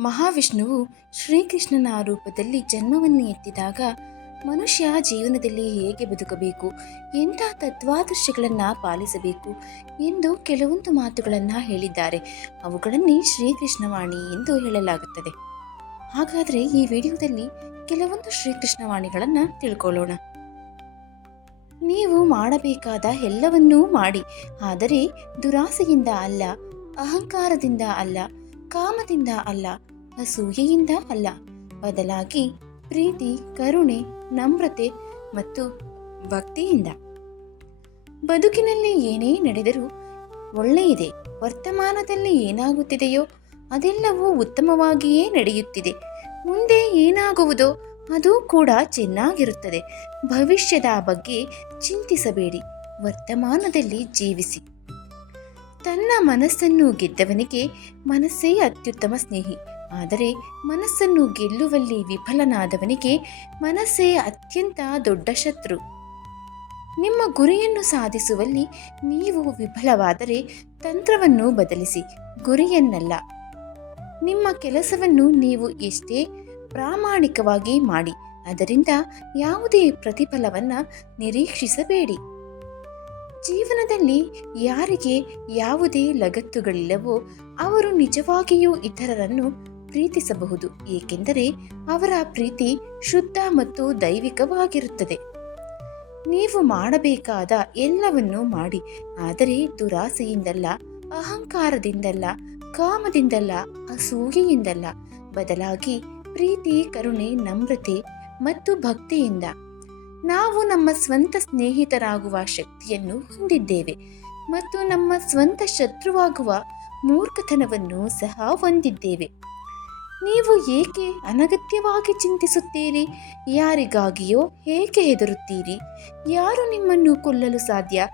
ಮಹಾವಿಷ್ಣುವು ಶ್ರೀಕೃಷ್ಣನ ರೂಪದಲ್ಲಿ ಜನ್ಮವನ್ನು ಎತ್ತಿದಾಗ ಮನುಷ್ಯ ಜೀವನದಲ್ಲಿ ಹೇಗೆ ಬದುಕಬೇಕು, ಎಂಥ ತತ್ವಾದರ್ಶಗಳನ್ನು ಪಾಲಿಸಬೇಕು ಎಂದು ಕೆಲವೊಂದು ಮಾತುಗಳನ್ನು ಹೇಳಿದ್ದಾರೆ. ಅವುಗಳನ್ನೇ ಶ್ರೀಕೃಷ್ಣವಾಣಿ ಎಂದು ಹೇಳಲಾಗುತ್ತದೆ. ಹಾಗಾದರೆ ಈ ವಿಡಿಯೋದಲ್ಲಿ ಕೆಲವೊಂದು ಶ್ರೀಕೃಷ್ಣವಾಣಿಗಳನ್ನು ತಿಳ್ಕೊಳ್ಳೋಣ. ನೀವು ಮಾಡಬೇಕಾದ ಎಲ್ಲವನ್ನೂ ಮಾಡಿ, ಆದರೆ ದುರಾಸೆಯಿಂದ ಅಲ್ಲ, ಅಹಂಕಾರದಿಂದ ಅಲ್ಲ ಕಾಮದಿಂದ ಅಲ್ಲ, ಅಸೂಯೆಯಿಂದ ಅಲ್ಲ. ಬದಲಾಗಿ ಪ್ರೀತಿ, ಕರುಣೆ, ನಮ್ರತೆ ಮತ್ತು ಭಕ್ತಿಯಿಂದ. ಬದುಕಿನಲ್ಲಿ ಏನೇ ನಡೆದರೂ ಒಳ್ಳೆಯದೆ ವರ್ತಮಾನದಲ್ಲಿ ಏನಾಗುತ್ತಿದೆಯೋ ಅದೆಲ್ಲವೂ ಉತ್ತಮವಾಗಿಯೇ ನಡೆಯುತ್ತಿದೆ. ಮುಂದೆ ಏನಾಗುವುದೋ ಅದು ಕೂಡ ಚೆನ್ನಾಗಿರುತ್ತದೆ. ಭವಿಷ್ಯದ ಬಗ್ಗೆ ಚಿಂತಿಸಬೇಡಿ. ವರ್ತಮಾನದಲ್ಲಿ ಜೀವಿಸಿ. ತನ್ನ ಮನಸ್ಸನ್ನು ಗೆದ್ದವನಿಗೆ ಮನಸ್ಸೇ ಅತ್ಯುತ್ತಮ ಸ್ನೇಹಿ. ಆದರೆ ಮನಸ್ಸನ್ನು ಗೆಲ್ಲುವಲ್ಲಿ ವಿಫಲನಾದವನಿಗೆ ಮನಸ್ಸೇ ಅತ್ಯಂತ ದೊಡ್ಡ ಶತ್ರು. ನಿಮ್ಮ ಗುರಿಯನ್ನು ಸಾಧಿಸುವಲ್ಲಿ ನೀವು ವಿಫಲವಾದರೆ ತಂತ್ರವನ್ನು ಬದಲಿಸಿ, ಗುರಿಯನ್ನಲ್ಲ. ನಿಮ್ಮ ಕೆಲಸವನ್ನು ನೀವು ಎಷ್ಟೇ ಪ್ರಾಮಾಣಿಕವಾಗಿ ಮಾಡಿ, ಅದರಿಂದ ಯಾವುದೇ ಪ್ರತಿಫಲವನ್ನು ನಿರೀಕ್ಷಿಸಬೇಡಿ. ಜೀವನದಲ್ಲಿ ಯಾರಿಗೆ ಯಾವುದೇ ಲಗತ್ತುಗಳಿಲ್ಲವೋ ಅವರು ನಿಜವಾಗಿಯೂ ಇತರರನ್ನು ಪ್ರೀತಿಸಬಹುದು, ಏಕೆಂದರೆ ಅವರ ಪ್ರೀತಿ ಶುದ್ಧ ಮತ್ತು ದೈವಿಕವಾಗಿರುತ್ತದೆ. ನೀವು ಮಾಡಬೇಕಾದ ಎಲ್ಲವನ್ನೂ ಮಾಡಿ, ಆದರೆ ದುರಾಸೆಯಿಂದಲ್ಲ, ಅಹಂಕಾರದಿಂದಲ್ಲ, ಕಾಮದಿಂದಲ್ಲ, ಅಸೂಯೆಯಿಂದಲ್ಲ, ಬದಲಾಗಿ ಪ್ರೀತಿ, ಕರುಣೆ, ನಮ್ರತೆ ಮತ್ತು ಭಕ್ತಿಯಿಂದ. ನಾವು ನಮ್ಮ ಸ್ವಂತ ಸ್ನೇಹಿತರಾಗುವ ಶಕ್ತಿಯನ್ನು ಹೊಂದಿದ್ದೇವೆ ಮತ್ತು ನಮ್ಮ ಸ್ವಂತ ಶತ್ರುವಾಗುವ ಮೂರ್ಖತನವನ್ನು ಸಹ ಹೊಂದಿದ್ದೇವೆ. ನೀವು ಏಕೆ ಅನಗತ್ಯವಾಗಿ ಚಿಂತಿಸುತ್ತೀರಿ? ಯಾರಿಗಾಗಿಯೋ ಏಕೆ ಹೆದರುತ್ತೀರಿ? ಯಾರು ನಿಮ್ಮನ್ನು ಕೊಲ್ಲಲು ಸಾಧ್ಯ?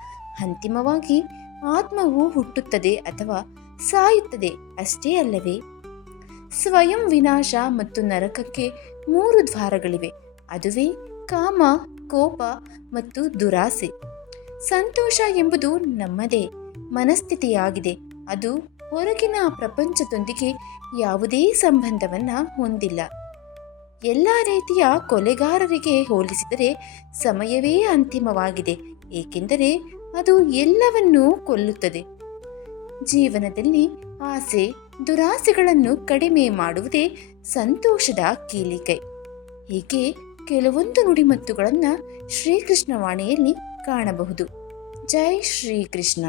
ಅಂತಿಮವಾಗಿ, ಆತ್ಮವು ಹುಟ್ಟುತ್ತದೆ ಅಥವಾ ಸಾಯುತ್ತದೆ ಅಷ್ಟೇ ಅಲ್ಲವೇ? ಸ್ವಯಂ ವಿನಾಶ ಮತ್ತು ನರಕಕ್ಕೆ ಮೂರು ದ್ವಾರಗಳಿವೆ. ಅದುವೇ ಕಾಮ, ಕೋಪ ಮತ್ತು ದುರಾಸೆ. ಸಂತೋಷ ಎಂಬುದು ನಮ್ಮದೇ, ಮನಸ್ಥಿತಿಯಾಗಿದೆ. ಅದು ಹೊರಗಿನ ಪ್ರಪಂಚದೊಂದಿಗೆ ಯಾವುದೇ ಸಂಬಂಧವನ್ನ ಹೊಂದಿಲ್ಲ. ಎಲ್ಲ ರೀತಿಯ ಕೊಲೆಗಾರರಿಗೆ ಹೋಲಿಸಿದರೆ ಸಮಯವೇ ಅಂತಿಮವಾಗಿದೆ, ಏಕೆಂದರೆ ಅದು ಎಲ್ಲವನ್ನೂ ಕೊಲ್ಲುತ್ತದೆ. ಜೀವನದಲ್ಲಿ ಆಸೆ, ದುರಾಸೆಗಳನ್ನು ಕಡಿಮೆ ಮಾಡುವುದೇ ಸಂತೋಷದ ಕೀಲಿಕೈ. ಹೀಗೆ ಕೆಲವೊಂದು ನುಡಿಮತ್ತುಗಳನ್ನು ಶ್ರೀಕೃಷ್ಣವಾಣಿಯಲ್ಲಿ ಕಾಣಬಹುದು. ಜೈ ಶ್ರೀಕೃಷ್ಣ.